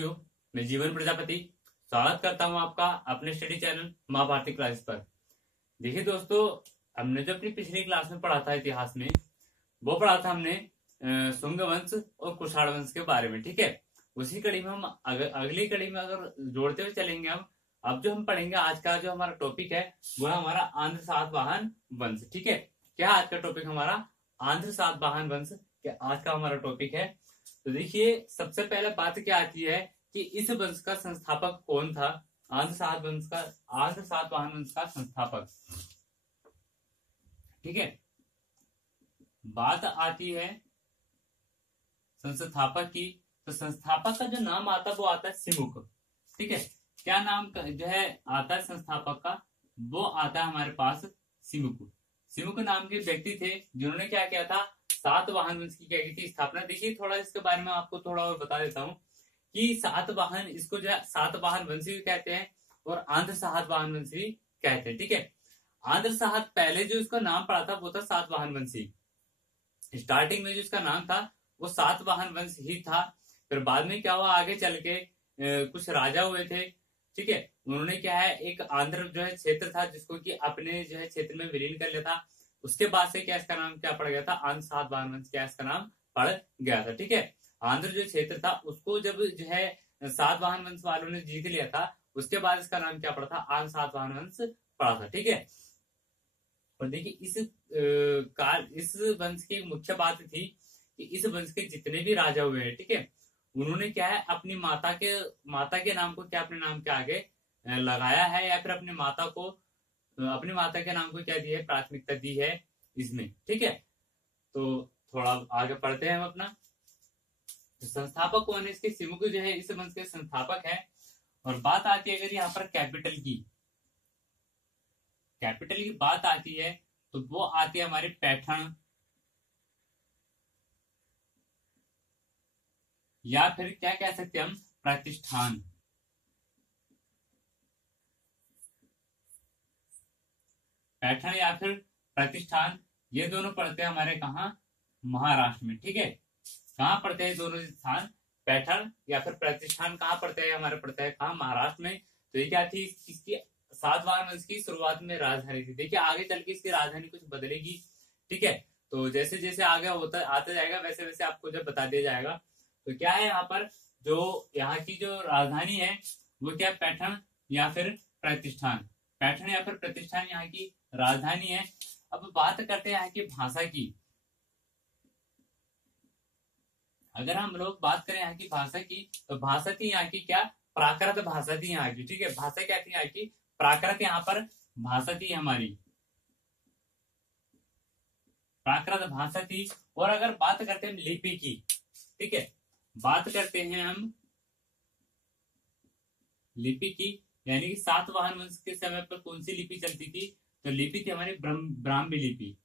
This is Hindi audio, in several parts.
साथियों, मैं जीवन प्रजापति स्वागत करता हूं आपका अपने स्टडी चैनल माँ भारती क्लासेस पर। देखिए दोस्तों, हमने जो अपनी पिछली क्लास में पढ़ा था इतिहास में, वो पढ़ा था हमने शुंग वंश और कुषाण वंश के बारे में। ठीक है, उसी कड़ी में हम अगली कड़ी में अगर जोड़ते हुए चलेंगे हम, अब जो हम पढ़ेंगे आज का जो हमारा टॉपिक है वो है हमारा आंध्र सातवाहन वंश। ठीक है, क्या आज का टॉपिक हमारा आंध्र सातवाहन वंश क्या आज का हमारा टॉपिक है। तो देखिए, सबसे पहले बात क्या आती है कि इस वंश का संस्थापक कौन था। आंध्र सातवाहन वंश का संस्थापक, ठीक है, बात आती है संस्थापक की। तो संस्थापक का जो नाम आता है वो आता है सिमुक। ठीक है, क्या नाम जो है आता है संस्थापक का, वो आता है हमारे पास सिमुक। सिमुक नाम के व्यक्ति थे जिन्होंने क्या किया था, सातवाहन वंश की क्या की थी स्थापना। देखिए, थोड़ा इसके बारे में आपको थोड़ा और बता देता हूं कि सातवाहन, इसको जो है सातवाहन वंशी भी कहते हैं और आंध्र सातवाहन वंशी भी कहते हैं। ठीक है, आंध्र सात पहले जो इसका नाम पड़ा था वो था सातवाहन वंशी। स्टार्टिंग में जो इसका नाम था वो सातवाहन वंश ही था। फिर बाद में क्या हुआ, आगे चल के कुछ राजा हुए थे। ठीक है, उन्होंने क्या है, एक आंध्र जो है क्षेत्र था जिसको कि अपने जो है क्षेत्र में विलीन कर लिया था। उसके बाद से क्या इसका नाम क्या पड़ गया था, आंध्र सातवाहन वंश क्या इसका नाम पड़ गया था। ठीक है, आंध्र जो क्षेत्र था उसको जब जो है सातवाहन वंश वालों ने जीत लिया था, उसके बाद इसका नाम क्या पड़ा था, आंध्र सातवाहन वंश पड़ा था। ठीक है, और देखिए इस वंश की मुख्य बात थी कि इस वंश के जितने भी राजा हुए हैं, ठीक है, उन्होंने क्या है अपनी माता के नाम को क्या अपने नाम के आगे लगाया है, या फिर अपनी माता के नाम को क्या दी है, प्राथमिकता दी है इसमें। ठीक है, तो थोड़ा आगे पढ़ते हैं हम अपना। तो संस्थापक कौन है इसके, सिमुक जो है इस वंश के संस्थापक है। और बात आती है अगर यहाँ पर कैपिटल की बात आती है तो वो आती है हमारे पैठण, या फिर क्या कह सकते हैं हम, प्रतिष्ठान। पैठण या फिर प्रतिष्ठान, ये दोनों पड़ते हैं हमारे कहा, महाराष्ट्र में। ठीक है, कहाँ पड़ते हैं दोनों स्थान, पैठण या फिर प्रतिष्ठान कहाँ पड़ते हैं, हमारे पड़ता है कहाँ, महाराष्ट्र में। तो ये क्या थी, इसकी सातवाहन वंश की शुरुआत में राजधानी थी। देखिए, आगे चल के इसकी राजधानी कुछ बदलेगी। ठीक है, तो जैसे जैसे आगे होता आता जाएगा वैसे वैसे आपको जब बता दिया जाएगा। तो क्या है यहाँ पर, जो यहाँ की जो राजधानी है वो क्या, पैठण या फिर प्रतिष्ठान। पैठण या फिर प्रतिष्ठान यहाँ की राजधानी है। अब बात करते हैं यहाँ की भाषा की। अगर हम लोग बात करें यहाँ की भाषा की, तो भाषा थी यहाँ की क्या, प्राकृत भाषा थी यहाँ की। ठीक है, भाषा क्या थी यहाँ की, प्राकृत यहाँ पर भाषा थी हमारी, प्राकृत भाषा थी। और अगर बात करते हैं लिपि की, ठीक है, बात करते हैं हम लिपि की, यानी कि सातवाहन वंश के समय पर कौन सी लिपि चलती थी, तो लिपि थी हमारी ब्राह्मी लिपि।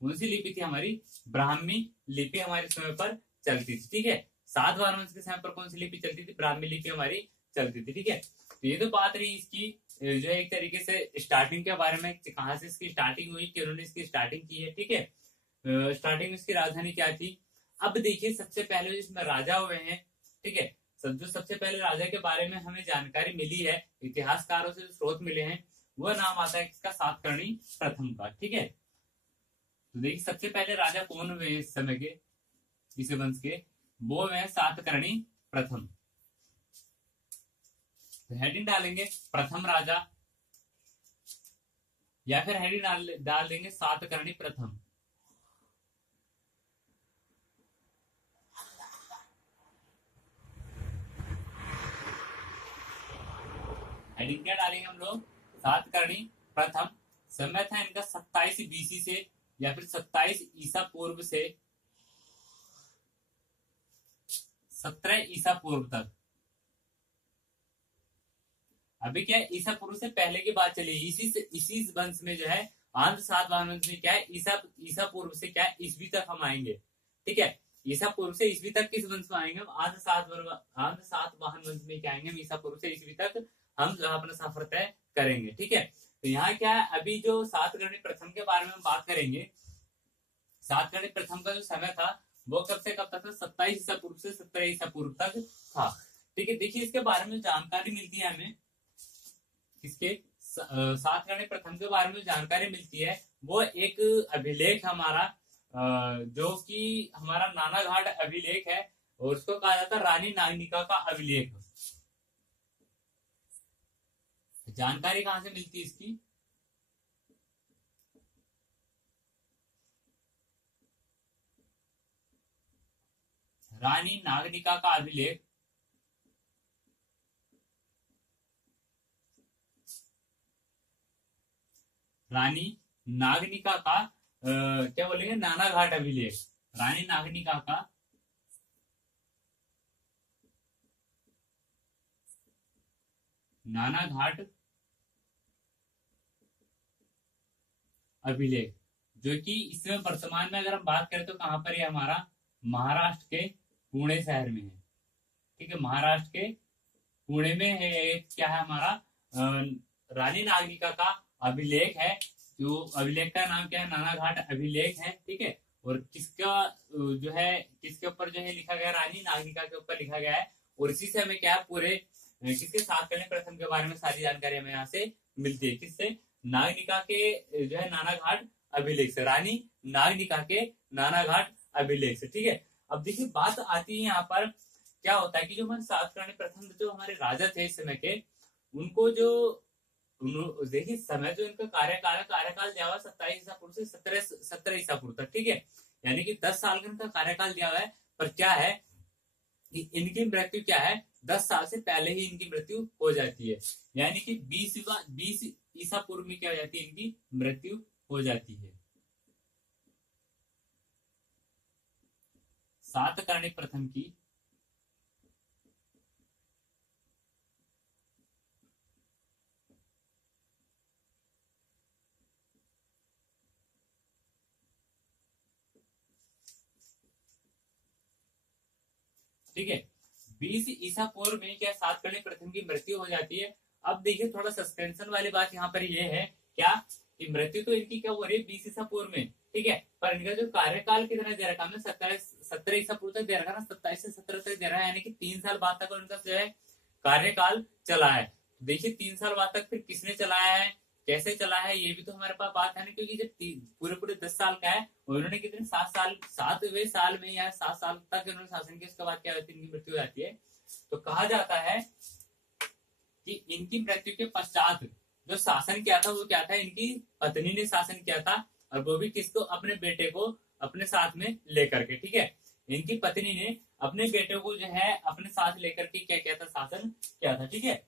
कौन सी लिपि थी हमारी, ब्राह्मी लिपि हमारे समय पर चलती थी। ठीक है, सातवाहन वंश के समय पर कौन सी लिपि चलती थी, ब्राह्मी लिपि हमारी चलती थी। ठीक है, तो ये तो बात रही इसकी जो है एक तरीके से स्टार्टिंग के बारे में, कहाँ से इसकी स्टार्टिंग हुई, कि उन्होंने इसकी स्टार्टिंग की है। ठीक है, स्टार्टिंग में इसकी राजधानी क्या थी। अब देखिए, सबसे पहले इसमें राजा हुए हैं, ठीक है, जो सबसे पहले राजा के बारे में हमें जानकारी मिली है, इतिहासकारों से जो स्रोत मिले हैं, वह नाम आता है इसका सातकर्णी प्रथम का। ठीक है, तो देखिए सबसे पहले राजा कौन हुए इस समय के, इस वंश के, वो है सातकर्णी प्रथम। तो हेडिंग डालेंगे प्रथम राजा, या फिर हेडिंग डाल देंगे सातकर्णी प्रथम। हेडिंग क्या डालेंगे हम लोग, सातकर्णी प्रथम। समय था इनका 27 BC से या फिर 27 ईसा पूर्व से 17 ईसा पूर्व तक। अभी क्या है, ईसा पूर्व से पहले की बात चली, इसी वंश में जो है आंध्र सातवाहन वंश में क्या है, ईसा पूर्व से क्या है, ईस्वी तक हम आएंगे। ठीक है, ईसा पूर्व से ईस्वी तक किस वंश में आएंगे, आंध्र सातवाहन वंश में क्या आएंगे, ईसा पूर्व से ईस्वी तक हम जो अपना सफर तय करेंगे। ठीक है, तो यहाँ क्या है, अभी जो सातकर्णी प्रथम के बारे में हम बात करेंगे, सातकर्णी प्रथम का जो समय था वो कब से कब तक था, 27 ईसा पूर्व से 17 ईसा पूर्व तक था। ठीक है, देखिए इसके बारे में जानकारी मिलती है हमें, इसके सातकर्णी प्रथम के बारे में जानकारी मिलती है। वो एक अभिलेख हमारा जो कि हमारा नानाघाट अभिलेख है, और उसको कहा जाता है रानी नागनिका का अभिलेख। जानकारी कहां से मिलती है इसकी, रानी नागनिका का अभिलेख रानी नागनिका का क्या बोलेंगे, नानाघाट अभिलेख, रानी नागनिका का नानाघाट अभिलेख, जो कि इसमें वर्तमान में अगर हम बात करें तो कहां पर है, हमारा महाराष्ट्र के पुणे शहर में है। ठीक है, महाराष्ट्र के पुणे में है। क्या है हमारा रानी नागनिका का अभिलेख है, जो अभिलेख का नाम क्या है, नानाघाट अभिलेख है। ठीक है, और किसका जो है, किसके ऊपर जो है लिखा गया, रानी नागनिका के ऊपर लिखा गया है। और इसी से हमें क्या है, पूरे किसके सातकर्णी प्रथम के बारे में सारी जानकारी हमें यहाँ से मिलती है। किससे, नागनिका के जो है नानाघाट अभिलेख से, रानी नागनिका के नानाघाट अभिलेख से। ठीक है, अब देखिए बात आती है यहाँ पर, क्या होता है कि जो हमारे सातकर्णी प्रथम जो हमारे राजा थे इस समय के, उनको जो देखिए समय जो इनका कार्यकाल दिया हुआ 27 ईसा पूर्व से 17 ईसा पूर्व तक। ठीक है, यानी कि 10 साल का इनका कार्यकाल दिया हुआ है। पर क्या है कि इनकी मृत्यु क्या है, 10 साल से पहले ही इनकी मृत्यु हो जाती है, यानी कि 20 ईसा पूर्व में क्या हो जाती है, इनकी मृत्यु हो जाती है। सातकर्णी प्रथम की ठीक है, 20 ईसा पूर्व में क्या सातकर्णी प्रथम की मृत्यु हो जाती है। अब देखिए थोड़ा सस्पेंशन वाली बात यहाँ पर ये है क्या, कि मृत्यु तो इनकी क्या हो रही है 20 ईसा पूर्व में। ठीक है, पर इनका जो कार्यकाल कितना दे रखा है, 17 ईसा पूर्व तक दे रखा ना, 27 से 17 तक दे रहा है, यानी कि 3 साल बाद तक उनका जो है कार्यकाल चला है। देखिए 3 साल बाद तक फिर किसने चलाया है, कैसे चला है, ये भी तो हमारे पास बात है ना, क्योंकि जब पूरे 10 साल का है, उन्होंने कितने 7वें साल में या 7 साल तक उन्होंने शासन किया, उसके बाद क्या होती है, इनकी मृत्यु हो जाती है। तो कहा जाता है कि इनकी मृत्यु के पश्चात जो शासन किया था वो क्या था, इनकी पत्नी ने शासन किया था, और वो भी किसको, अपने बेटे को अपने साथ में लेकर के। ठीक है, इनकी पत्नी ने अपने बेटे को जो है अपने साथ लेकर के क्या किया था, शासन किया था। ठीक है,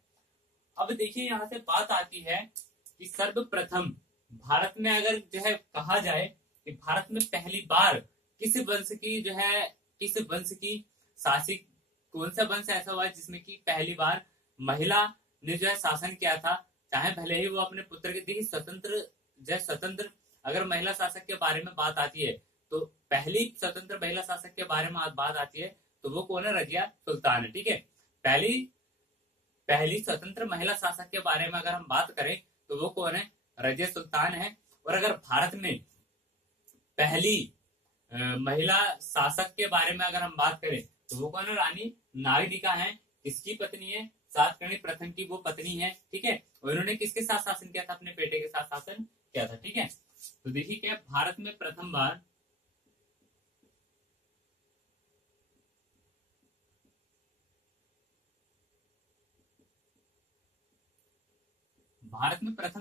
अब देखिए यहाँ से बात आती है कि सर्वप्रथम भारत में अगर जो है कहा जाए कि भारत में पहली बार किस वंश की जो है, किस वंश की शासक, कौन सा वंश ऐसा हुआ जिसमें कि पहली बार महिला ने जो है शासन किया था, चाहे भले ही वो अपने पुत्र के, देखिए स्वतंत्र अगर महिला शासक के बारे में बात आती है, तो पहली स्वतंत्र महिला शासक के बारे में बात आती है तो वो कौन है, रजिया सुल्तान है। ठीक है, पहली स्वतंत्र महिला शासक के बारे में अगर हम बात करें तो वो कौन है, रजिया सुल्तान है। और अगर भारत में पहली महिला शासक के बारे में अगर हम बात करें तो वो कौन है, रानी नागनिका है। इसकी पत्नी है, सातकर्णी प्रथम की वो पत्नी है। ठीक है, और उन्होंने किसके साथ शासन किया था, अपने बेटे के साथ शासन किया था। ठीक है, तो देखिए क्या भारत में प्रथम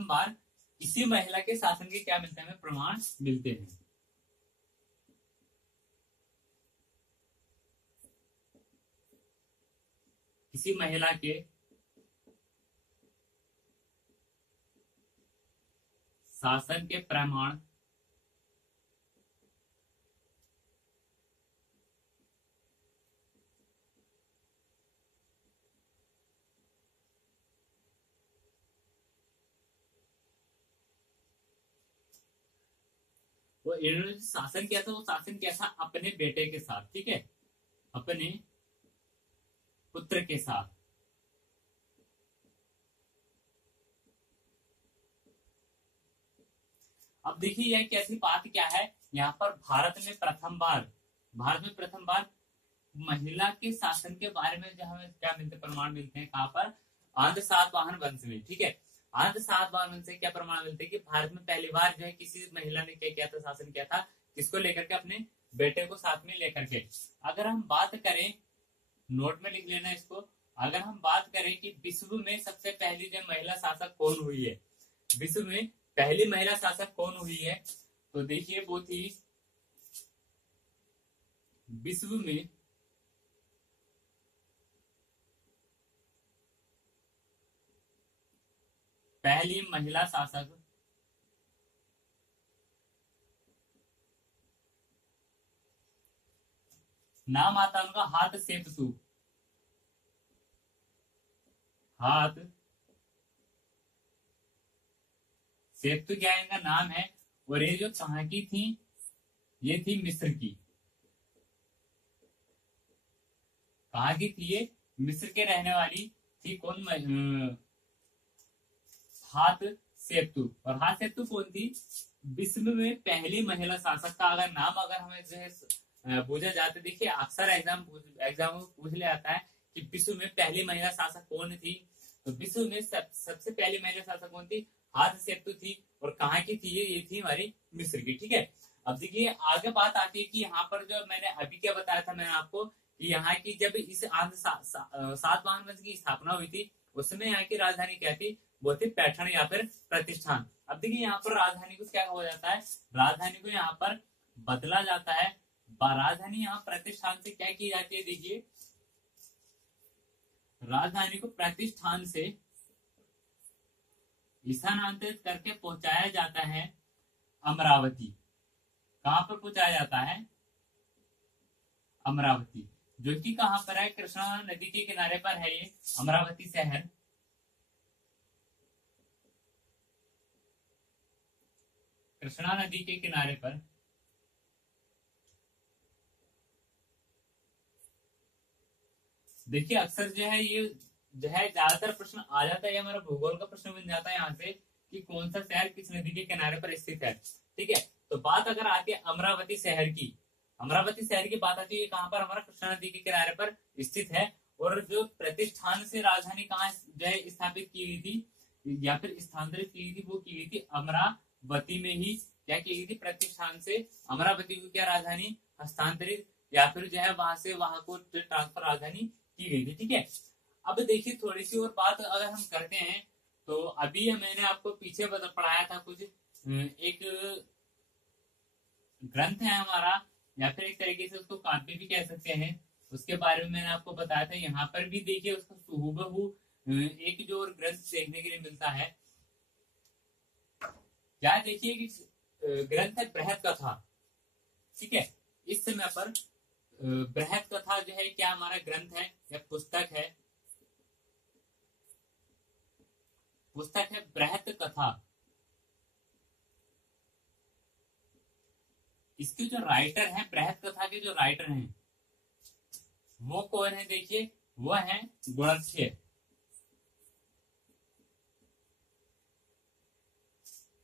बार इसी महिला के शासन के क्या मिलते हैं, प्रमाण मिलते हैं। किसी महिला के शासन के प्रमाण वो इन्होंने शासन किया था, वो शासन किया था अपने बेटे के साथ। ठीक है, अपने पुत्र के साथ। अब देखिए यह कैसी बात क्या है, यहाँ पर भारत में प्रथम बार भारत में प्रथम बार महिला के शासन के बारे में जो हमें क्या मिलते प्रमाण मिलते हैं, कहाँ पर, आंध्र सातवाहन वंश में। ठीक है, आंध्र सातवाहन वंश से क्या प्रमाण मिलते हैं कि भारत में पहली बार जो है किसी महिला ने क्या किया था, शासन किया था, किसको लेकर के, अपने बेटे को साथ में लेकर के। अगर हम बात करें, नोट में लिख लेना इसको, अगर हम बात करें कि विश्व में सबसे पहली जो महिला शासक कौन हुई है, विश्व में पहली महिला शासक कौन हुई है, तो देखिए वो थी विश्व में पहली महिला शासक नाम आता उनका हाथसेप्सु, हाथ सेप्तु क्या इनका नाम है। और ये जो कहाँ की थी, ये थी मिस्र की। कहाँ की थी ये, मिस्र के रहने वाली थी। कौन, हाथ सेप्तु। और हाथ सेप्तु कौन थी, विश्व में पहली महिला शासक का अगर नाम अगर हमें जो है पूछा जाता है, देखिए अक्सर एग्जाम में पूछ ले आता है कि विश्व में पहली महिला शासक कौन थी, तो विश्व में सबसे पहली महिला शासक कौन थी, हाथ सेप्तु थी। और कहाँ की थी ये थी हमारी मिस्र की। ठीक है, अब देखिए आगे बात आती है कि यहाँ पर जो मैंने अभी क्या बताया था मैंने आपको, कि यहाँ की जब इस आंध्र सातवाहन वंश की स्थापना हुई थी, उस समय यहाँ की राजधानी क्या थी, वो थी पैठण या फिर प्रतिष्ठान। अब देखिए यहाँ पर राजधानी को क्या हो जाता है, राजधानी को यहाँ पर बदला जाता है। राजधानी यहाँ प्रतिष्ठान से क्या की जाती है, देखिए राजधानी को प्रतिष्ठान से स्थानांतरित करके पहुंचाया जाता है अमरावती। कहां पर पहुंचाया जाता है, अमरावती, जो कि कहां पर है, कृष्णा नदी के किनारे पर है ये अमरावती शहर। कृष्णा नदी के किनारे पर। देखिए अक्सर जो है ये जो है ज्यादातर प्रश्न आ जाता है, हमारा भूगोल का प्रश्न बन जाता है यहाँ से कि कौन सा शहर किस नदी के किनारे पर स्थित है। ठीक है, तो बात अगर आती है अमरावती शहर की, अमरावती शहर की बात आती है कहाँ पर, हमारा कृष्णा नदी के किनारे पर स्थित है। और जो प्रतिष्ठान से राजधानी कहाँ जो है स्थापित की गई थी या फिर स्थानांतरित की गई थी, वो की गई थी अमरावती में ही। क्या की गई थी, प्रतिष्ठान से अमरावती को क्या राजधानी हस्तांतरित या फिर जो है वहां से वहां को ट्रांसफर राजधानी की गई थी। ठीक है, अब देखिए थोड़ी सी और बात अगर हम करते हैं, तो अभी मैंने आपको पीछे पढ़ाया था कुछ, एक ग्रंथ है हमारा, या फिर एक तरीके से उसको काव्य भी कह सकते हैं, उसके बारे में मैंने आपको बताया था। यहाँ पर भी देखिए उसका हूबहू एक जो और ग्रंथ देखने के लिए मिलता है। क्या देखिए कि ग्रंथ है बृहत कथा। ठीक है, इस समय पर बृहत कथा जो है क्या हमारा ग्रंथ है या पुस्तक है, पुस्तक है बृहत कथा। इसके जो राइटर हैं, बृहत कथा के जो राइटर हैं वो कौन है, देखिए वो है गुणक्षय।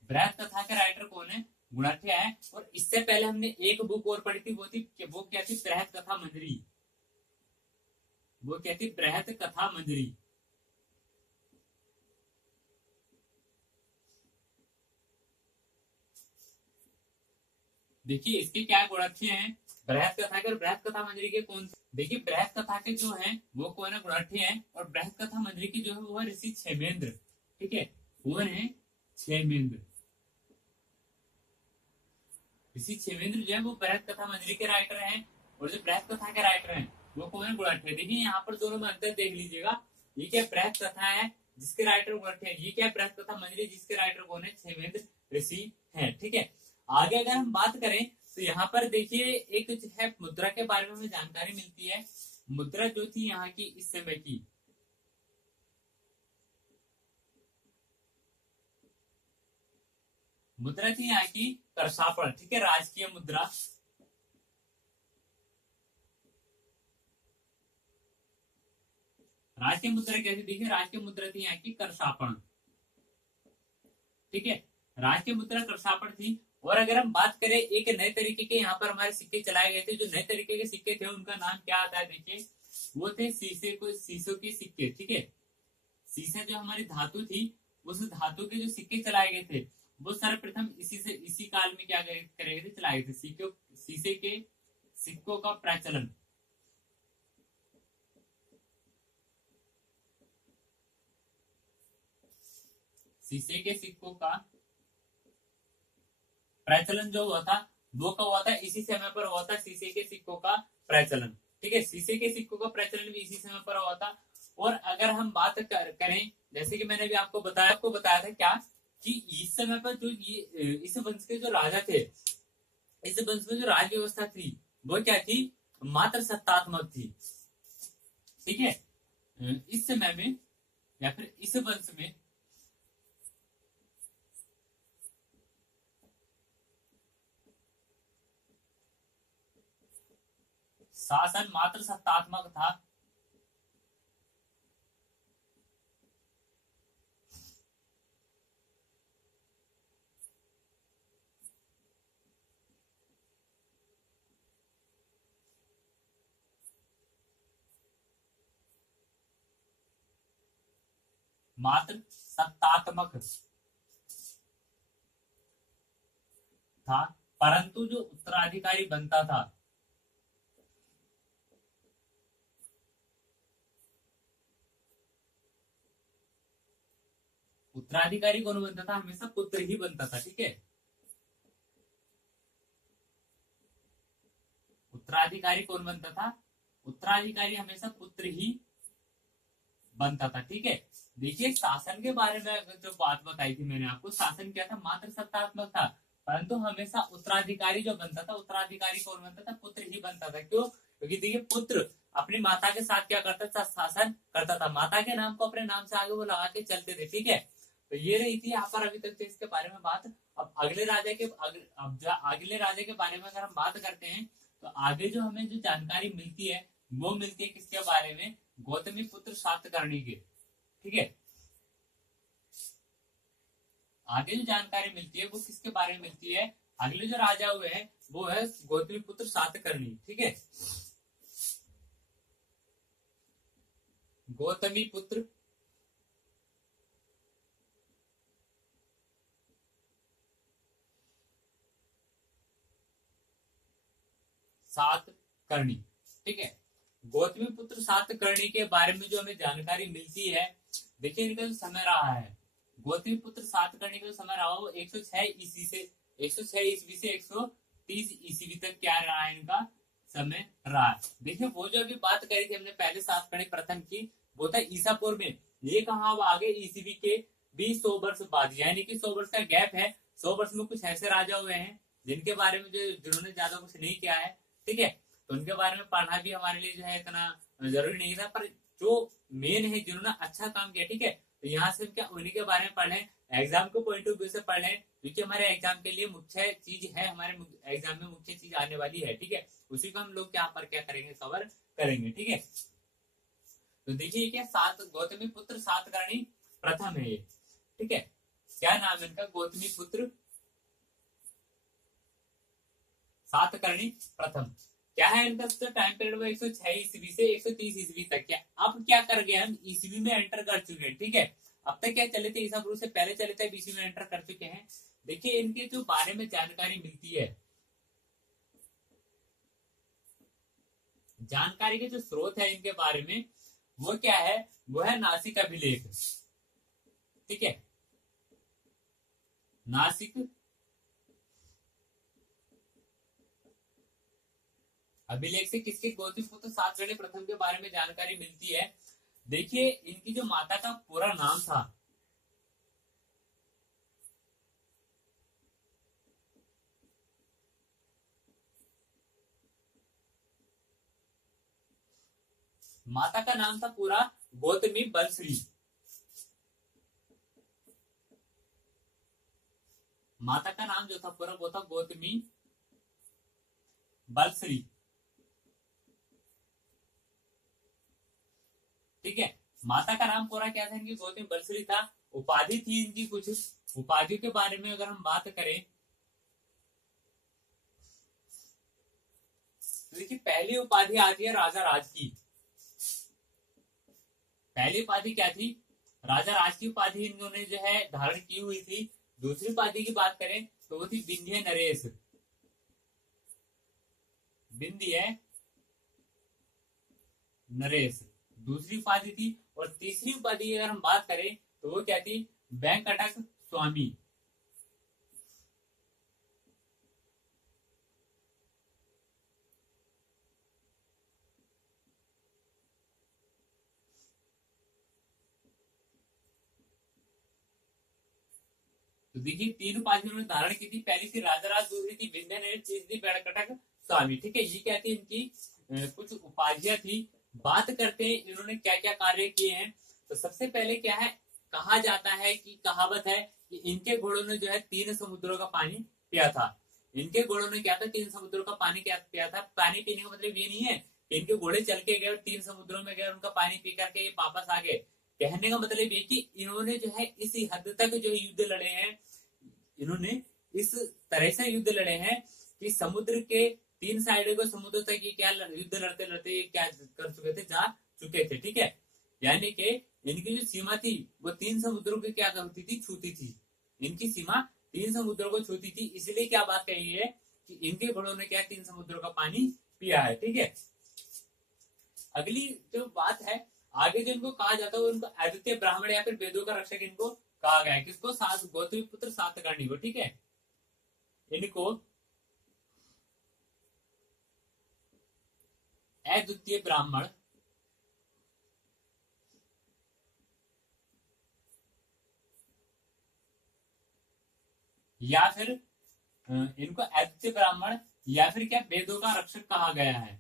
बृहत कथा के राइटर कौन है, गुणक्षय है। और इससे पहले हमने एक बुक और पढ़ी थी, वो क्या थी, बृहत कथा मंजरी। वो क्या थी, बृहत कथा मंजरी। देखिए इसके क्या गुणक्षय हैं, बृहत कथा के और बृहत कथा मंजरी के कौन से, देखिए बृहत कथा के जो हैं वो कौन है, गुणक्षय है। और बृहत कथा मंजरी की जो है वो है ऋषि क्षेमेंद्र। ठीक है, कौन है, क्षेमेंद्र। ऋषि क्षेमेंद्र जो है वो बृहत कथा मंजरी के राइटर हैं, और जो बृहत कथा के राइटर हैं वो कौन है, गुणक्षय। देखिए यहाँ पर दोनों में अंतर देख लीजिएगा, ये क्या बृहत कथा है जिसके राइटर गुणक्षय, ये क्या बृहत कथा मंजरी जिसके राइटर कौन है, क्षेमेंद्र ऋषि है। ठीक है, आगे अगर हम बात करें तो यहाँ पर देखिए एक जो है मुद्रा के बारे में हमें जानकारी मिलती है। मुद्रा जो थी यहाँ की इस समय की, मुद्रा थी यहाँ की करसापड़। ठीक है, राजकीय मुद्रा। राजकीय मुद्रा कैसी, देखिए राजकीय मुद्रा थी यहाँ की करसापण। ठीक है, राष्ट्रीय मुद्रा कृषापण थी। और अगर हम बात करें एक नए तरीके के यहाँ पर हमारे सिक्के चलाए गए थे, जो नए तरीके के सिक्के थे उनका नाम क्या आता है देखिए, वो थे शीशों के सिक्के। ठीक है, शीशे जो हमारी धातु थी, उस धातु के जो सिक्के चलाए गए थे वो सर्वप्रथम इसी काल में क्या करे गए थे, चलाए गए थे। शीशे के सिक्कों का प्रचलन, शीशे के सिक्कों का प्रचलन जो हुआ था वो कब हुआ था, इसी समय पर हुआ था शीशे के सिक्कों का प्रचलन। ठीक है, शीशे के सिक्कों का प्रचलन भी इसी समय पर हुआ था। और अगर हम बात करें, जैसे कि मैंने भी आपको बताया था क्या, कि इस समय पर जो ये इस वंश के जो राजा थे, इस वंश में जो राज व्यवस्था थी वो क्या थी, मात्र सत्तात्मक थी। ठीक है, इस समय में या फिर इस वंश में शासन मात्र सत्तात्मक था। मात्र सत्तात्मक था, परंतु जो उत्तराधिकारी बनता था, उत्तराधिकारी कौन बनता था, हमेशा पुत्र ही बनता था। ठीक है, उत्तराधिकारी कौन बनता था, उत्तराधिकारी हमेशा पुत्र ही बनता था। ठीक है, देखिए शासन के बारे में जो बात बताई थी मैंने आपको, शासन क्या था, मात्र सत्तात्मक था, परंतु हमेशा उत्तराधिकारी जो बनता था, उत्तराधिकारी कौन बनता था, पुत्र ही बनता था। क्यों, क्योंकि देखिए पुत्र अपनी माता के साथ क्या करता था, शासन करता था, माता के नाम को अपने नाम से आगे वो लगा के चलते थे। ठीक है, तो ये रही थी यहाँ पर अभी तक तो इसके बारे में बात। अब अगले राजा के बारे में अगर हम बात करते हैं, तो आगे जो हमें जो जानकारी मिलती है वो मिलती है किसके बारे में, गौतमी पुत्र सातकर्णी के। ठीक है, आगे जो जानकारी मिलती है वो किसके बारे में मिलती है, अगले जो राजा हुए हैं वो है गौतमी पुत्र सातकर्णी। ठीक है, गौतमी पुत्र सातकर्णी। ठीक है, गौतमी पुत्र सातकर्णी के बारे में जो हमें जानकारी मिलती है, देखिए इनका जो समय रहा है, गौतमी पुत्र सातकर्णी का जो समय रहा वो 106 ईस्वी से 130 ईस्वी तक क्या रहा है, इनका समय रहा है। देखिए वो जो अभी बात करी थी हमने पहले सातकर्णी प्रथम की, वो था ईसापुर में। ये कहा वो आगे ईस्वी के भी 100 वर्ष बाद, यानी कि 100 वर्ष का गैप है। 100 वर्ष में कुछ ऐसे राजा हुए हैं जिनके बारे में जिन्होंने ज्यादा कुछ नहीं किया है। ठीक है, तो उनके बारे में पढ़ना भी हमारे लिए जो है इतना जरूरी नहीं था, पर जो मेन है जिन्होंने अच्छा काम किया, ठीक है, तो यहाँ से हम क्या उन्हीं के बारे में पढ़ लें, एग्जाम के पॉइंट ऑफ व्यू से पढ़ लें, क्योंकि हमारे एग्जाम के लिए मुख्य चीज है, हमारे एग्जाम में मुख्य चीज आने वाली है। ठीक है, उसी को हम लोग यहाँ पर क्या करेंगे, कवर करेंगे। ठीक है, तो देखिए क्या, गौतमी पुत्र सातकर्णी प्रथम है ये। ठीक है, क्या नाम है इनका, गौतमी पुत्र सातकर्णी प्रथम। क्या है इनका टाइम पीरियड, वो 106 ईस्वी से 130 ईस्वी तक। क्या अब क्या कर गए हम, ईस्वी में एंटर कर चुके हैं। ठीक है, अब तक क्या चले थे, ईसा गुरु से पहले चले थे, ईस्वी में एंटर कर चुके हैं। देखिए इनके जो बारे में जानकारी मिलती है, जानकारी के जो स्रोत है इनके बारे में, वो क्या है, वो है नासिक अभिलेख। ठीक है, नासिक अभिलेख से किसके, गौतमी पुत्र सातकर्णी प्रथम के बारे में जानकारी मिलती है। देखिए इनकी जो माता का पूरा नाम था, माता का नाम था पूरा गौतमी बलश्री। माता का नाम जो था पूरा वो था गौतमी बलश्री। ठीक है, माता का नाम पूरा क्या था इनकी, गौतमी बलश्री था। उपाधि थी इनकी कुछ, उपाधियों के बारे में अगर हम बात करें तो देखिए पहली उपाधि आती है राजा राज की। पहली उपाधि क्या थी? राजा राज की उपाधि इन्होंने जो है धारण की हुई थी। दूसरी उपाधि की बात करें तो वो थी विंध्य नरेश, विंध्य नरेश दूसरी उपाधि थी। और तीसरी उपाधि की अगर हम बात करें तो वो क्या थी? वेंकटक स्वामी। तो देखिए तीन उपाधि उन्होंने धारण की थी। पहली थी राजाराज, दूसरी थी विंध्य नरेश, तीसरी थी वेंकटक स्वामी। ठीक है, ये क्या थी? इनकी कुछ उपाधियां थी। बात करते हैं इन्होंने क्या क्या कार्य किए हैं। तो सबसे पहले क्या है, कहा जाता है कि कहावत है कि इनके घोड़ों ने जो है 3 समुद्रों का पानी पिया था। इनके घोड़ों ने क्या था? 3 समुद्रों का पानी क्या पिया था। पानी पीने का मतलब ये नहीं है कि इनके घोड़े चल के गए और 3 समुद्रों में गए, उनका पानी पी करके ये वापस आ गए। कहने का मतलब ये कि इन्होंने जो है इसी हद तक जो युद्ध लड़े हैं, इन्होंने इस तरह से युद्ध लड़े हैं कि समुद्र के 3 साइड को समुद्र तक ये क्या युद्ध लड़ते लड़ते क्या कर चुके थे, जा चुके थे। ठीक है, यानी कि इनकी जो सीमा थी वो 3 समुद्रों की क्या करती थी? छूती थी। इनकी सीमा 3 समुद्रों को छूती थी। इसलिए क्या बात कही है कि इनके घोड़ों ने क्या 3 समुद्रों का पानी पिया है। ठीक है, अगली जो बात है, आगे जो इनको कहा जाता है वो इनको अद्वितीय ब्राह्मण या फिर वेदों का रक्षक इनको कहा गया है। किसको? गौतमी पुत्र सातकर्णी को। ठीक है, इनको अद्वितीय ब्राह्मण या फिर इनको अद्वितीय ब्राह्मण या फिर क्या वेदों का रक्षक कहा गया है।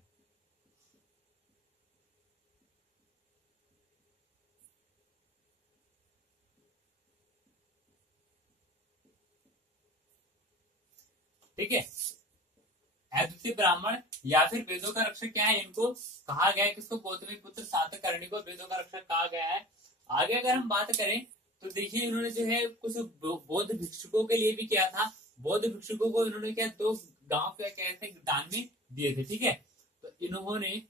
ठीक है, अद्वितीय ब्राह्मण या फिर वेदों का रक्षक क्या है, इनको कहा गया है। किसको? गौतमी पुत्र सातकर्णी को वेदों का रक्षक कहा गया है। आगे अगर हम बात करें तो देखिए इन्होंने जो है कुछ बौद्ध भिक्षुकों के लिए भी किया था। बौद्ध भिक्षुकों को इन्होंने क्या 2 गांव क्या कहते हैं दान में दिए थे। ठीक है, तो इन्होंने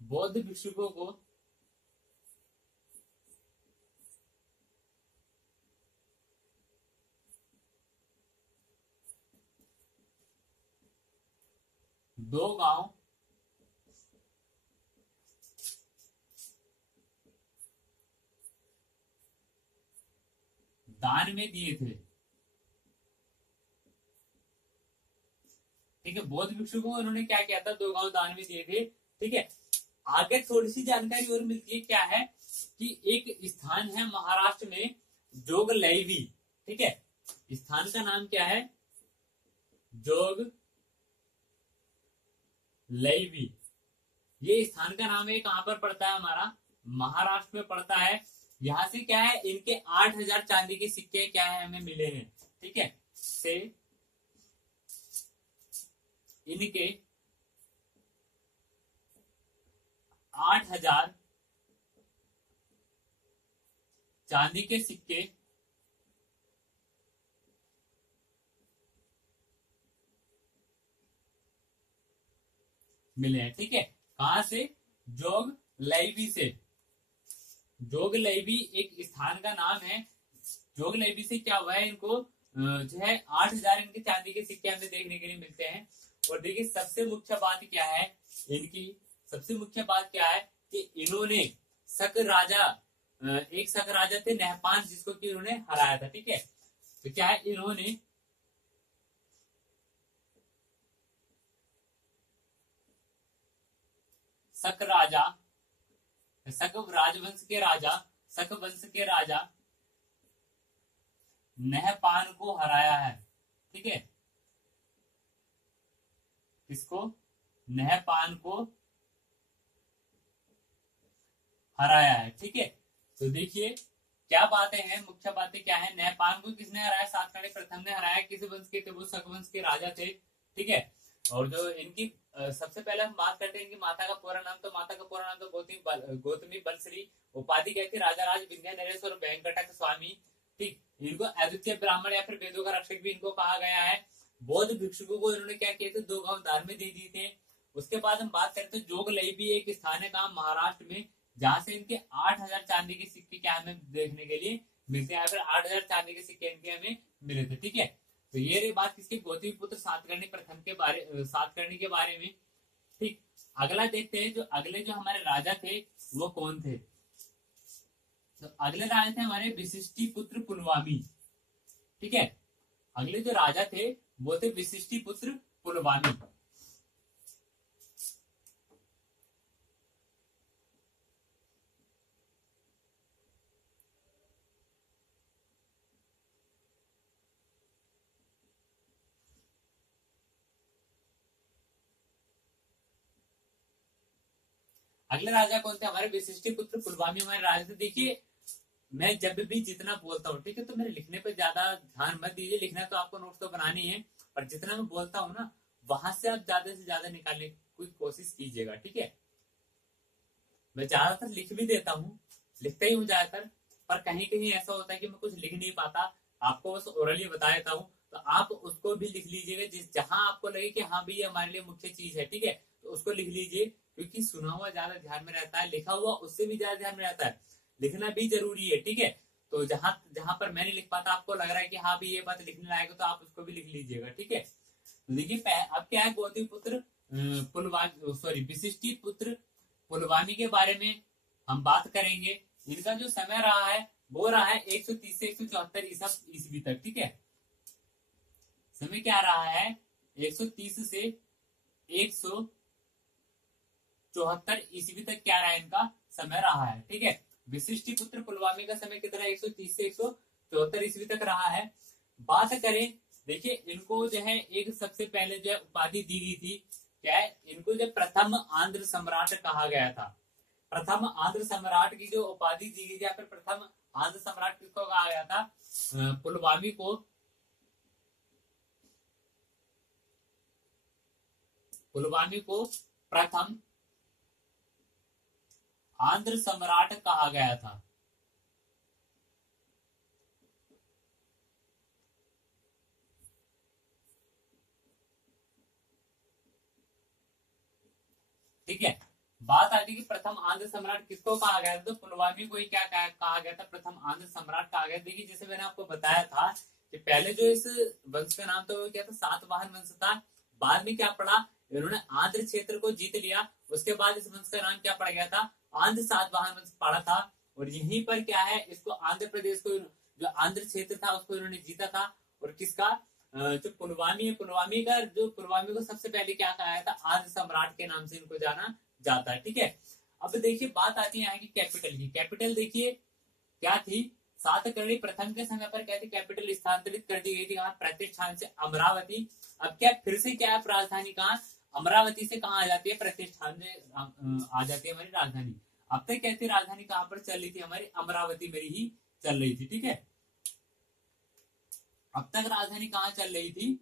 बौद्ध भिक्षुकों को दो गांव दान में दिए थे। ठीक है, बौद्ध भिक्षुकों को इन्होंने क्या किया था? 2 गांव दान में दिए थे। ठीक है, आगे थोड़ी सी जानकारी और मिलती है। क्या है कि एक स्थान है महाराष्ट्र में, जोग लैवी। ठीक है, स्थान का नाम क्या है? जोग लैवी। ये स्थान का नाम है। कहां पर पड़ता है? हमारा महाराष्ट्र में पड़ता है। यहां से क्या है, इनके 8,000 चांदी के सिक्के क्या है हमें मिले हैं। ठीक है, से इनके 8,000 चांदी के सिक्के मिले हैं। ठीक है, कहां से? जोग लैवी से। जोग लैवी एक स्थान का नाम है। जोग लैवी से क्या हुआ है, इनको जो है 8,000 इनके चांदी के सिक्के हमें देखने के लिए मिलते हैं। और देखिए सबसे मुख्य बात क्या है इनकी, सबसे मुख्य बात क्या है कि इन्होंने शक राजा, एक शक राजा थे नहपान, जिसको कि इन्होंने हराया था। ठीक है, तो क्या है, इन्होंने शक राजा, शक राजवंश के राजा, शक वंश के राजा नहपान को हराया है। ठीक है, किसको? नहपान को हराया है। ठीक है, तो देखिए क्या बातें हैं, मुख्य बातें क्या है। नहपान को किसने हराया? सातकर्णी प्रथम ने हराया। किस वंश के थे? वो शक वंश के राजा थे। ठीक है, और जो इनकी सबसे पहले हम बात करते हैं इनकी माता का पूरा नाम, तो माता का पूरा नाम तो गौतमी बलश्री। उपाधि क्या थी? राजा राज विद्या नरेश और वेंकटक स्वामी। ठीक, इनको अद्वितीय ब्राह्मण या फिर वेदों का रक्षक भी इनको कहा गया है। बौद्ध भिक्षुकों को इन्होंने क्या किए थे? 2 गांव दान में दे दिए थे। उसके बाद हम बात करते हैं जोगलई भी एक स्थान है कहा? महाराष्ट्र में, जहां से इनके 8,000 चांदी के सिक्के क्या हमें देखने के लिए मिलते हैं, फिर 8,000 चांदी के सिक्के इनके हमें मिले थे। ठीक है, तो ये रही बात किसके? गौतमी पुत्र सातकर्णी प्रथम के बारे, सातकर्णी के बारे में। ठीक, अगला देखते हैं, जो अगले जो हमारे राजा थे वो कौन थे? तो अगले राजा थे हमारे विशिष्टि पुत्र पुलवामी। ठीक है, अगले जो राजा थे वो थे विशिष्टि पुत्र पुलवामी। अगले राजा कौन थे? हमारे विशिष्टि पुत्र पुलवामी हमारे राजा थे। देखिए, मैं जब भी जितना बोलता हूँ, ठीक है, तो मेरे लिखने पे ज्यादा ध्यान मत दीजिए। लिखना तो आपको नोट्स तो बनानी है, पर जितना मैं बोलता हूँ ना, वहां से आप ज्यादा से ज्यादा निकालने की कोशिश कीजिएगा। ठीक है, मैं ज्यादातर लिख भी देता हूँ, लिखता ही हूँ ज्यादातर, पर कहीं कहीं ऐसा होता है कि मैं कुछ लिख नहीं पाता, आपको बस ओरली बता देता हूँ। तो आप उसको भी लिख लीजिएगा, जिस जहां आपको लगे कि हाँ भाई ये हमारे लिए मुख्य चीज है, ठीक है, तो उसको लिख लीजिए। क्योंकि सुना हुआ ज्यादा ध्यान में रहता है, लिखा हुआ उससे भी ज्यादा ध्यान में रहता है। लिखना भी जरूरी है। ठीक है, तो जहां जहां पर मैं नहीं लिख पाता, आपको लग रहा है कि हाँ भाई ये बात लिखने लायक है, तो आप उसको भी लिख लीजिएगा। ठीक है, तो देखिए अब क्या है, गौतमी पुत्र पुलवामी, सॉरी, विशिष्टि पुत्र पुलवामी के बारे में हम बात करेंगे। इनका जो समय रहा है वो रहा है 130 से 174 ईस्वी तक। ठीक है, समय क्या रहा है? 130 से 174 ईस्वी तक क्या रहा है? इनका समय रहा है। ठीक है, विशिष्टि पुत्र पुलवामी का समय कितना? 130 से 174 ईस्वी तक रहा है। बात करें, देखिए इनको जो है एक सबसे पहले जो है उपाधि दी गई थी, क्या है? इनको जो प्रथम आंध्र सम्राट कहा गया था। प्रथम आंध्र सम्राट की जो उपाधि दी गई थी, या फिर प्रथम आंध्र सम्राट किसको कहा गया था? पुलवामी को। पुलवामी को प्रथम आंध्र सम्राट कहा गया था। ठीक है, बात आती है कि प्रथम आंध्र सम्राट किसको कहा गया था? तो पुलवामी को ही क्या कहा गया था? प्रथम आंध्र सम्राट कहा गया। देखिए, जैसे मैंने आपको बताया था कि पहले जो इस वंश का नाम था वो क्या था? सातवाहन वंश था। बाद में क्या पड़ा? इन्होंने आंध्र क्षेत्र को जीत लिया। उसके बाद इस वंश का नाम क्या पड़ गया था? आंध्र सातवाहन वंश पड़ा था। और यहीं पर क्या है, इसको आंध्र प्रदेश को, जो आंध्र क्षेत्र था उसको इन्होंने जीता था। और किसका? जो पुलवामी है, पुलवामी का, जो पुलवामी को सबसे पहले क्या कहा गया था? आंध्र सम्राट के नाम से इनको जाना जाता है। ठीक है, अब देखिए बात आती है यहाँ की कैपिटल की। कैपिटल देखिए क्या थी? सातकर्णी प्रथम के समय पर क्या थी? कैपिटल स्थानांतरित कर दी गई थी कहाँ? प्रतिष्ठान से अमरावती। अब क्या फिर से क्या है? राजधानी कहाँ? अमरावती से कहाँ आ जाती है? प्रतिष्ठान में आ जाती है हमारी राजधानी। अब तक क्या थी? राजधानी कहाँ पर चल रही थी हमारी? अमरावती में ही चल रही थी। ठीक है, अब तक राजधानी कहाँ चल रही थी?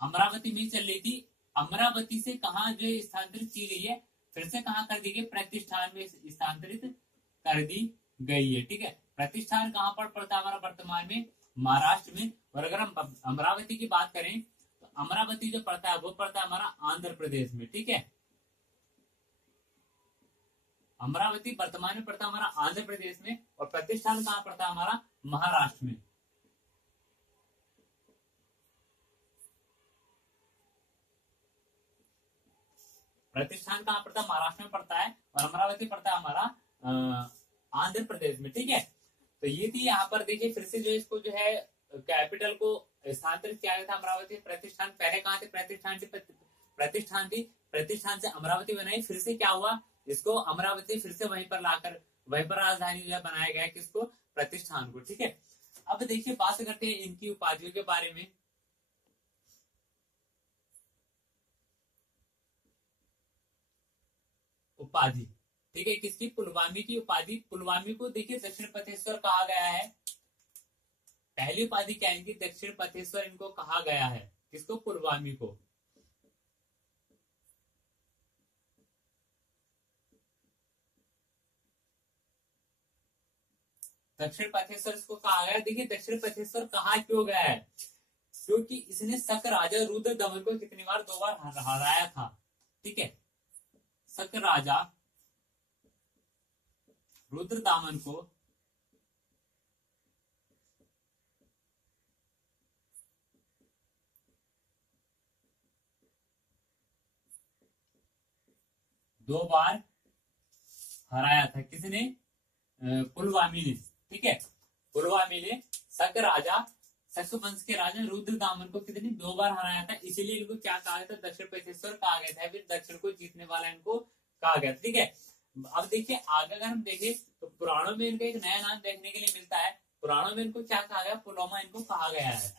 अमरावती में चल रही थी। अमरावती से कहा जो स्थानांतरित की गई है? फिर से कहा कर दी गई? प्रतिष्ठान में स्थानांतरित कर दी गई है। ठीक है, प्रतिष्ठान कहां पर पड़ता है हमारा वर्तमान में? महाराष्ट्र में। और अगर हम अमरावती की बात करें, तो अमरावती जो पड़ता है वो पड़ता है हमारा आंध्र प्रदेश में। ठीक है, अमरावती वर्तमान में पड़ता है हमारा आंध्र प्रदेश में, और प्रतिष्ठान कहां पड़ता है हमारा? महाराष्ट्र में। प्रतिष्ठान कहां पड़ता है? महाराष्ट्र में पड़ता है, और अमरावती पड़ता है हमारा आंध्र प्रदेश में। ठीक है, तो ये थी यहाँ पर। देखिए फिर से जो इसको जो है कैपिटल को स्थानांतरित किया गया था अमरावती। प्रतिष्ठान पहले कहाँ थे? प्रतिष्ठान थी, प्रतिष्ठान से अमरावती बनाई। फिर से क्या हुआ? इसको अमरावती फिर से वहीं पर लाकर वहीं पर राजधानी जो है बनाया गया है। किसको? प्रतिष्ठान को। ठीक है, अब देखिए बात करते हैं इनकी उपाधियों के बारे में। उपाधि, ठीक है, किसकी? पुलवामी की उपाधि। पुलवामी को देखिए दक्षिण पथेश्वर कहा गया है। पहली उपाधि क्या है इनकी, दक्षिण पथेश्वर इनको कहा गया है, किसको, पुलवामी को। दक्षिण पथेश्वर इसको कहा गया। देखिए दक्षिण पथेश्वर कहा क्यों गया है, क्योंकि इसने शक राजा रुद्र दमन को कितनी बार, 2 बार हराया था। ठीक है, शक राजा रुद्र दामन को दो बार हराया था, किसने, पुलवामी ने। ठीक है, पुलवामी ने शक राजा, शक वंश के राजा रुद्र दामन को कितनी, 2 बार हराया था, इसीलिए इनको क्या कहा गया था, दक्षिण पथेश्वर कहा गया था, फिर दक्षिण को जीतने वाला इनको कहा गया। ठीक है, अब देखिए आगे अगर हम देखें तो पुराणों में इनका एक नया नाम देखने के लिए मिलता है। पुराणों में इनको क्या कहा गया, पुलोमा इनको कहा गया है।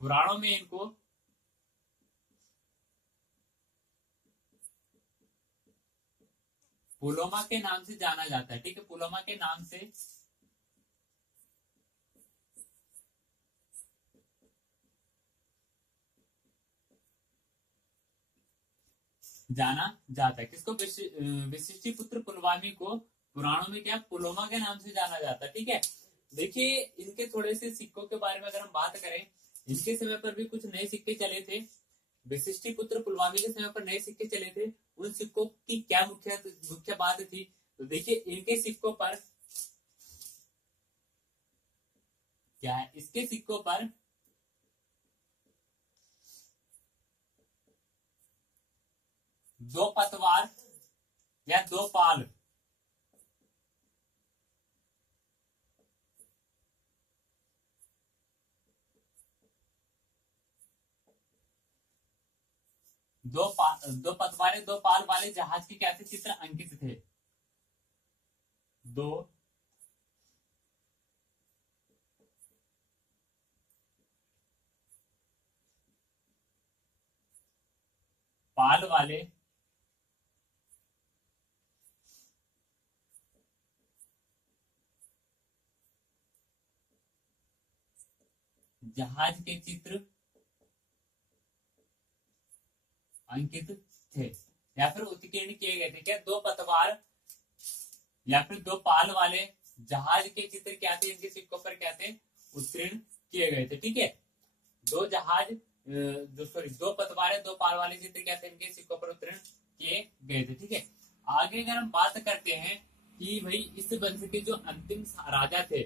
पुराणों में इनको पुलोमा के नाम से जाना जाता है। ठीक है, पुलोमा के नाम से जाना जाता है, किसको, विशिष्टि पुत्र पुलवामी को पुराणों में क्या, पुलोमा के नाम से जाना जाता है। ठीक है, देखिए इनके थोड़े से सिक्कों के बारे में अगर हम बात करें, इनके समय पर भी कुछ नए सिक्के चले थे। विशिष्टि पुत्र पुलवामी के समय पर नए सिक्के चले थे, उन सिक्कों की क्या मुख्य मुख्य बात थी, तो देखिए इनके सिक्कों पर क्या है, इसके सिक्कों पर दो पतवार या दो पाल, दो पतवारें दो पाल वाले जहाज के क्या थे, चित्र अंकित थे। दो पाल वाले जहाज के चित्र अंकित थे, या फिर उत्कीर्ण किए गए थे। क्या, दो पतवार या फिर दो पाल वाले जहाज के चित्र क्या थे, इनके सिक्कों पर क्या थे, उत्कीर्ण किए गए थे। ठीक है, दो जहाज दो पतवार दो पाल वाले चित्र क्या थे, इनके सिक्कों पर उत्कीर्ण किए गए थे। ठीक है, आगे अगर हम बात करते हैं कि भाई इस वंश के जो अंतिम राजा थे,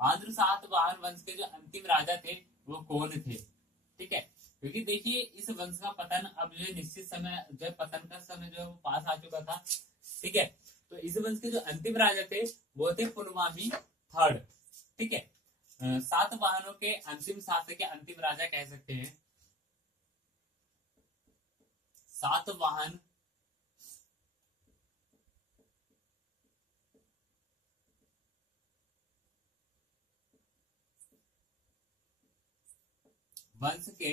आंध्र सातवाहन वंश के जो अंतिम राजा थे वो कौन थे। ठीक है, क्योंकि देखिए इस वंश का पतन अब जो निश्चित समय, जो पतन का समय जो है वो पास आ चुका था। ठीक है, तो इस वंश के जो अंतिम राजा थे वो थे पुलवामी थर्ड। ठीक है, सातवाहनों के अंतिम शासक के अंतिम राजा कह सकते हैं, सातवाहन वंश के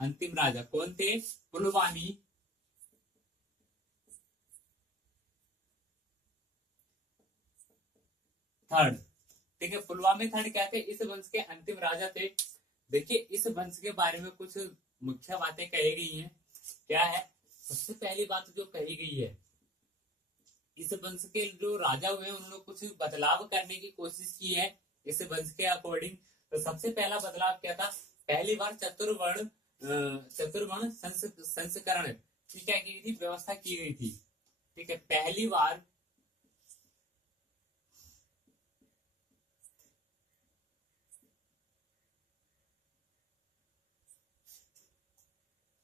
अंतिम राजा कौन थे, पुलवामी थर्ड। ठीक है, पुलवामी थर्ड क्या थे, इस वंश के अंतिम राजा थे। देखिए इस वंश के बारे में कुछ मुख्य बातें कही गई हैं। क्या है, सबसे पहली बात जो कही गई है, इस वंश के जो राजा हुए उन्होंने कुछ बदलाव करने की कोशिश की है इस वंश के अकॉर्डिंग। तो सबसे पहला बदलाव क्या था, पहली बार चतुर्वर्ण संस्करण की क्या की गई थी, व्यवस्था की गई थी। ठीक है, पहली बार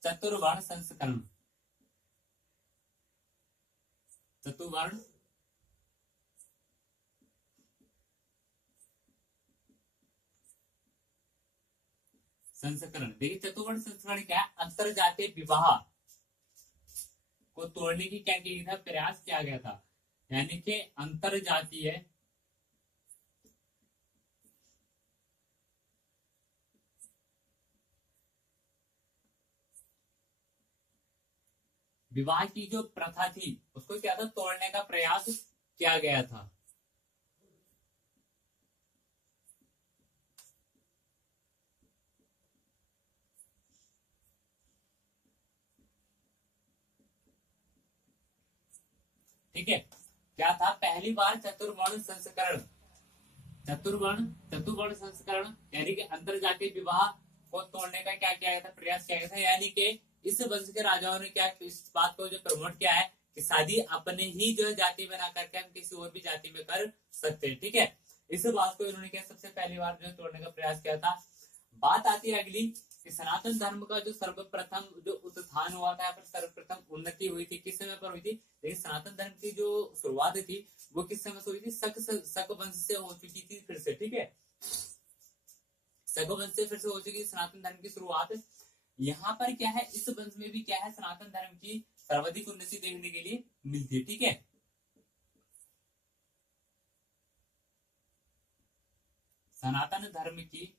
चतुर्वर्ण संस्करण, चतुर्वर्ण संस्करण। देखिए चतुर्वर्ण संस्करण क्या है, अंतर जातीय विवाह को तोड़ने की क्या किया गया था, प्रयास किया गया था। यानी कि अंतर जातीय विवाह की जो प्रथा थी उसको क्या था, तोड़ने का प्रयास किया गया था। ठीक है, क्या था, पहली बार चतुर्वर्ण संस्करण, चतुर्वर्ण संस्करण यानी कि अंदर जाति विवाह को तोड़ने का क्या किया गया था, प्रयास किया गया था। यानी कि इस वंश के राजाओं ने क्या इस बात को जो प्रमोट किया है कि शादी अपने ही जो जाति बना करके हम किसी और भी जाति में कर सकते हैं। ठीक है, इस बात को इन्होंने क्या सबसे पहली बार जो तोड़ने का प्रयास किया था। बात आती है अगली कि सनातन धर्म का जो सर्वप्रथम जो उत्थान हुआ था, पर सर्वप्रथम उन्नति हुई थी किस समय पर हुई थी। लेकिन सनातन धर्म की जो शुरुआत थी वो किस समय से हुई थी, शक वंश से हो चुकी थी फिर से। ठीक है, शक वंश से फिर से हो चुकी थी सनातन धर्म की शुरुआत। यहाँ पर क्या है, इस वंश में भी क्या है, सनातन धर्म की सर्वाधिक उन्नति देखने के लिए मिलती है। ठीक है, सनातन धर्म की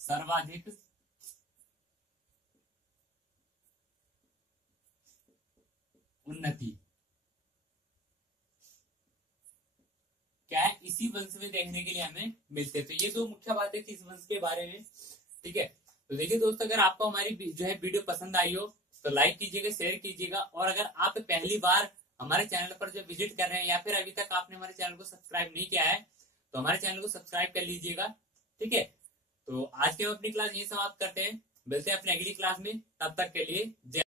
सर्वाधिक उन्नति क्या है, इसी वंश में देखने के लिए हमें मिलते। तो ये दो मुख्य बातें थी इस वंश के बारे में। ठीक है, तो देखिए दोस्तों, अगर आपको हमारी जो है वीडियो पसंद आई हो तो लाइक कीजिएगा, शेयर कीजिएगा, और अगर आप पहली बार हमारे चैनल पर जो विजिट कर रहे हैं या फिर अभी तक आपने हमारे चैनल को सब्सक्राइब नहीं किया है तो हमारे चैनल को सब्सक्राइब कर लीजिएगा। ठीक है, तो आज के हम अपनी क्लास यही समाप्त करते हैं, मिलते हैं अपनी अगली क्लास में, तब तक के लिए जय।